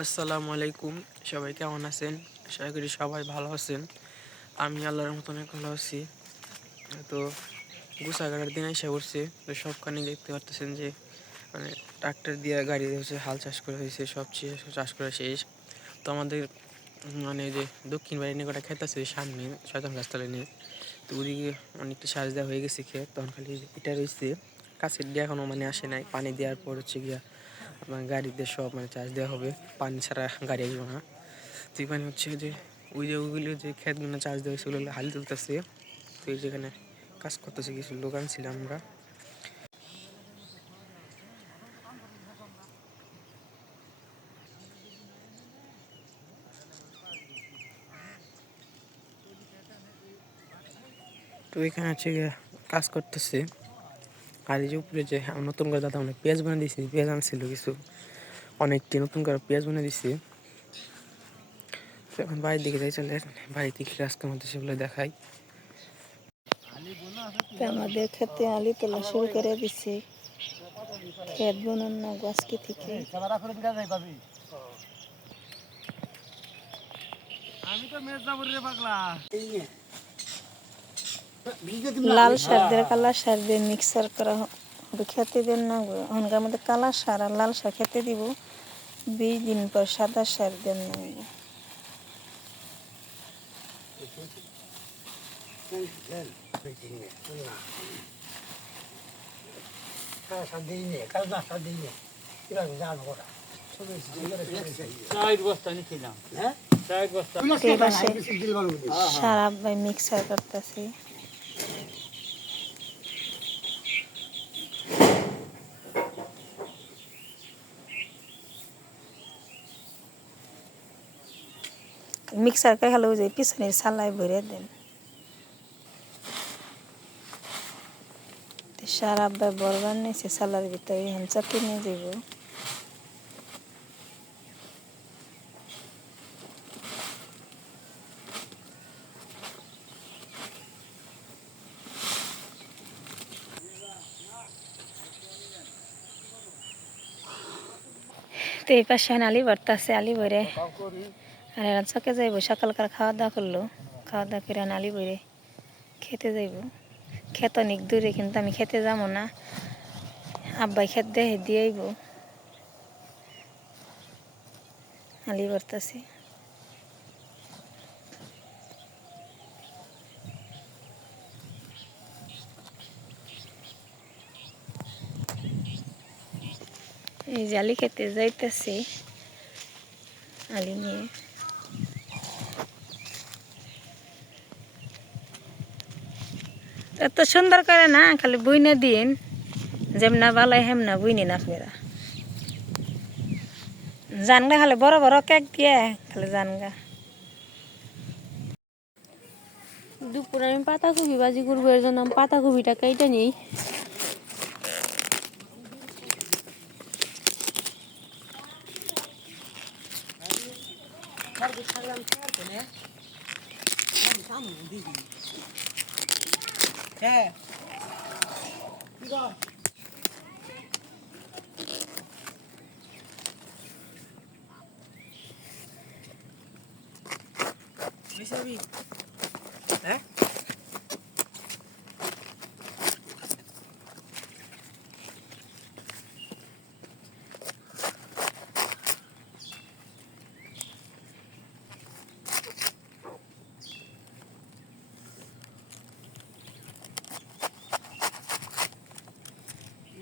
আসসালামু আলাইকুম, সবাই কেমন আছেন? আশা করি সবাই ভালো আছেন। আমি আল্লাহর মতো অনেক ভালো আছি। তো গোছাগাড়ার দিন এসে পড়ছে, তো সবখানে দেখতে পারতেছেন যে মানে ট্রাক্টর দিয়ে গাড়ি দিয়ে হচ্ছে হাল চাষ করা হয়েছে, সব চাষ করা শেষ। তো আমাদের মানে যে দক্ষিণ বাড়ির নিয়ে কটা ক্ষেত আছে সামনে শয়তান গাছতলা নিয়ে, তো ওদিকে অনেকটা সাজ দেওয়া হয়ে গেছে ক্ষেত, তখন খালি এটা রয়েছে কাছের দিয়ে এখনও মানে আসে নাই। পানি দেওয়ার পর হচ্ছে গিয়া আপনার গাড়িতে সব মানে চার্জ দেওয়া হবে, পানি ছাড়া গাড়ি আসবে না। তো এখানে হচ্ছে যে ওইগুলো যে ক্ষেতগুলো চার্জ দেওয়া হয়েছে ওগুলো হাল তুলতেছে। তো এই যেখানে কাজ করতেছে কিছু দোকান ছিলাম আমরা। তো এখানে হচ্ছে কাজ করতেছে। আর এই যে উপরে যে নতুন করে দাদা অনেক পেঁয়াজ বানিয়ে দিয়েছি, পেঁয়াজ আনছিল কিছু, অনেকটি নতুন করে পেঁয়াজ বানিয়ে দিচ্ছি। তো এখন বাড়ির দিকে যাই, চলে বাড়িতে কি কাজ কাম হচ্ছে সেগুলো দেখাই। আমাদের ক্ষেতে আলি তোলা শুরু করে দিছি, ক্ষেত বুনন না গাছকে থেকে। লাল সার দিয়ে কালা সার দিয়ে মিক্সার করা হবে, খেতে দেন না হনকার মধ্যে কালা সার আর লাল সার খেতে দিব। 20 দিন পর সাদা সার দেন না। সারা মিক্সার করতেছি। মিক্সার করে হলো যে পিছনের সালায় ভরে দেন। সারা বরবার নিয়েছে সালার ভিতরে, এখন চাপি নিয়ে যাব। তো এই পাশে আলি ভরতেছে, আলি ভরে আর এরা চকে যাইব। সকালকার খাওয়া দাওয়া করলো, খাওয়া দাওয়া করে আলি ভরে খেতে যাইব। খেত অনেক দূরে, কিন্তু আমি খেতে যাবো না, আব্বাই খেত দেখে দিয়ে আইব। আলি ভরতেছি। এই যে আলি খেতে যাইতেছি আলি নিয়ে। এত সুন্দর করে না, খালি বুইনে দিন, যেমনা বালাই হেমনা বুইনি না আপনারা জানগা, খালি বড় বড় কেক দিয়ে খালি জানগা। দুপুরে আমি পাতাকপি ভাজি করবো, এর জন্য আমি পাতাকপিটা কেটে নিই।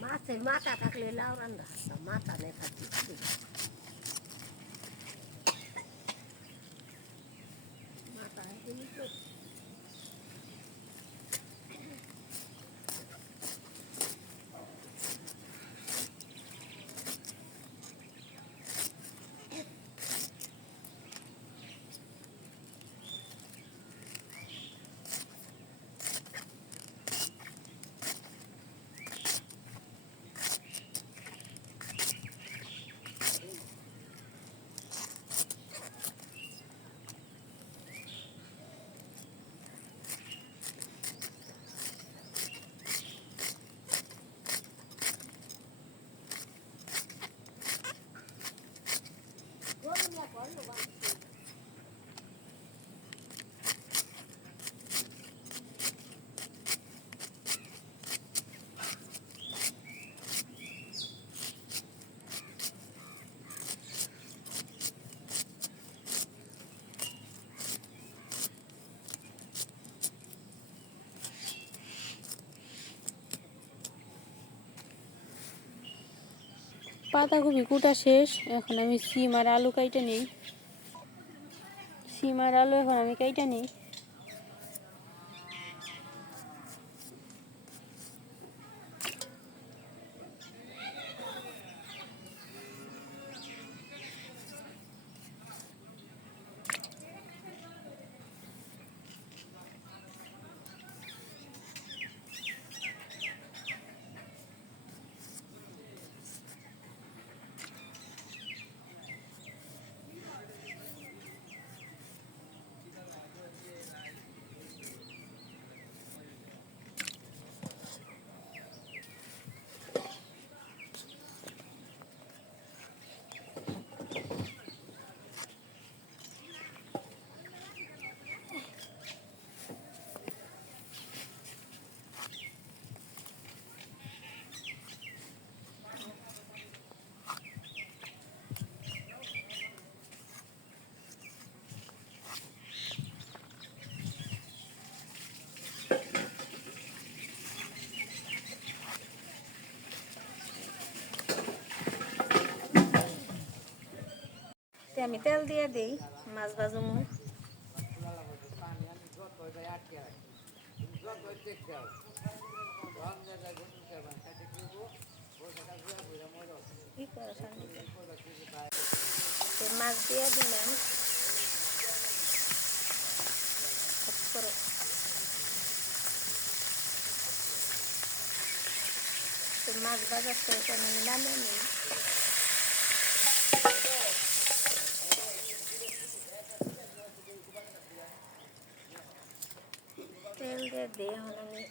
মাছের মাথা থাকলে লাউ রান্না, মাথা নেই থাকলে মাথা পাতাকপি কুটা শেষ, এখন আমি সিম আর আলু কাইটা নিই। সিম আর আলু এখন আমি কাইটা নিই। আমি তেল দিয়ে দিই, মাছ ভাজুমু। মাছ দিয়ে দিলাম, মাছ ভাজার শেষ আমি নামিয়ে নিই। তেল দিয়ে দিয়ে এখন আমি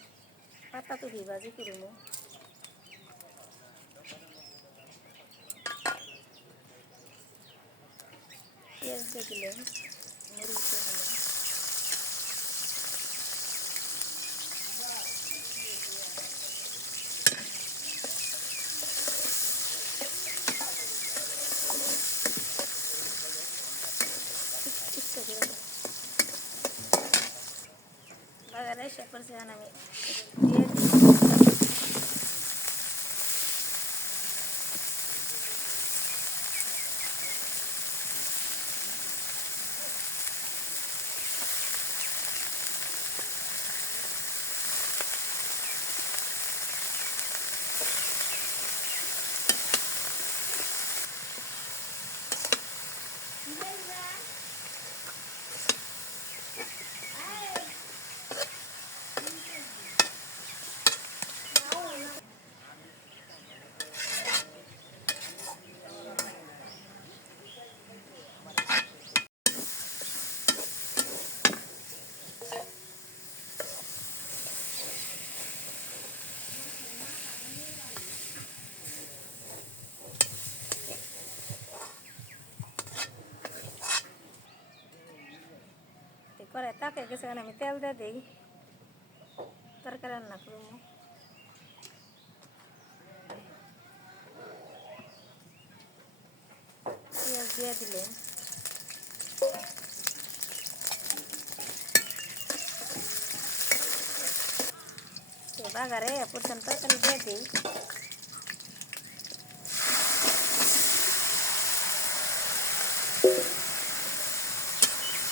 পাতাকপি ভাজি করবো। পেঁয়াজ দিয়ে দিলাম, মরিচ দিয়ে দিলাম, বাগারে সে করছি আমি দিয়ে দিই। করে তাকে গেছে আমি তেল দিয়ে দিই, তরকারি রান্না করবো। পেঁয়াজ দিয়ে দিলেন, বাগারে পর্যন্ত তরকারি দিয়ে দিই।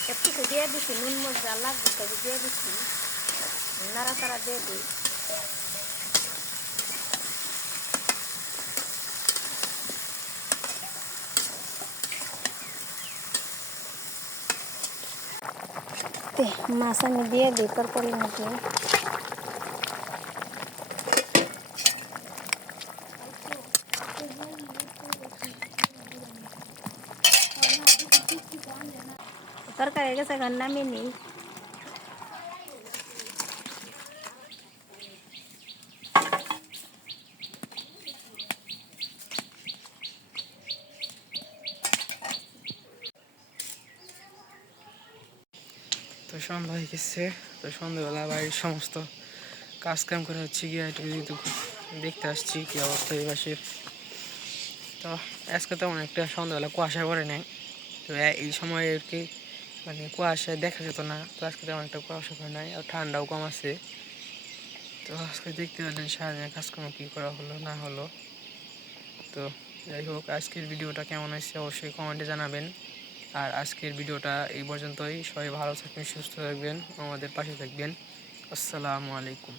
সব কিছু দিয়ে দিচ্ছি, নুন মরিচ লাগবে সব দিয়ে দিচ্ছি, নাড়াচাড়া দিয়ে দিই। মাছ আমি দিয়ে দিই তরকারির মধ্যে। তরকারি গেছে এখন নামিয়ে নিই। তো সন্ধ্যা হয়ে গেছে। তো সন্ধ্যাবেলা বাড়ির সমস্ত কাজ কাম করে হচ্ছে গিয়ে একটু দেখতে আসছি কি অবস্থা এই বাসের। তো আজকে তেমন একটা সন্ধ্যাবেলা কুয়াশা করে নেয়। তো এই সময় আর কি মানে কুয়াশায় দেখা যেত না। তো আজকে তেমন একটা কুয়াশা করে নাই, আর ঠান্ডাও কম আছে। তো আজকে দেখতে পেলেন সারাদিনের কাজকর্ম কী করা হলো না হলো। তো যাই হোক, আজকের ভিডিওটা কেমন হয়েছে অবশ্যই কমেন্টে জানাবেন। আর আজকের ভিডিওটা এই পর্যন্তই। সবাই ভালো থাকবেন, সুস্থ থাকবেন, আমাদের পাশে থাকবেন। আসসালামু আলাইকুম।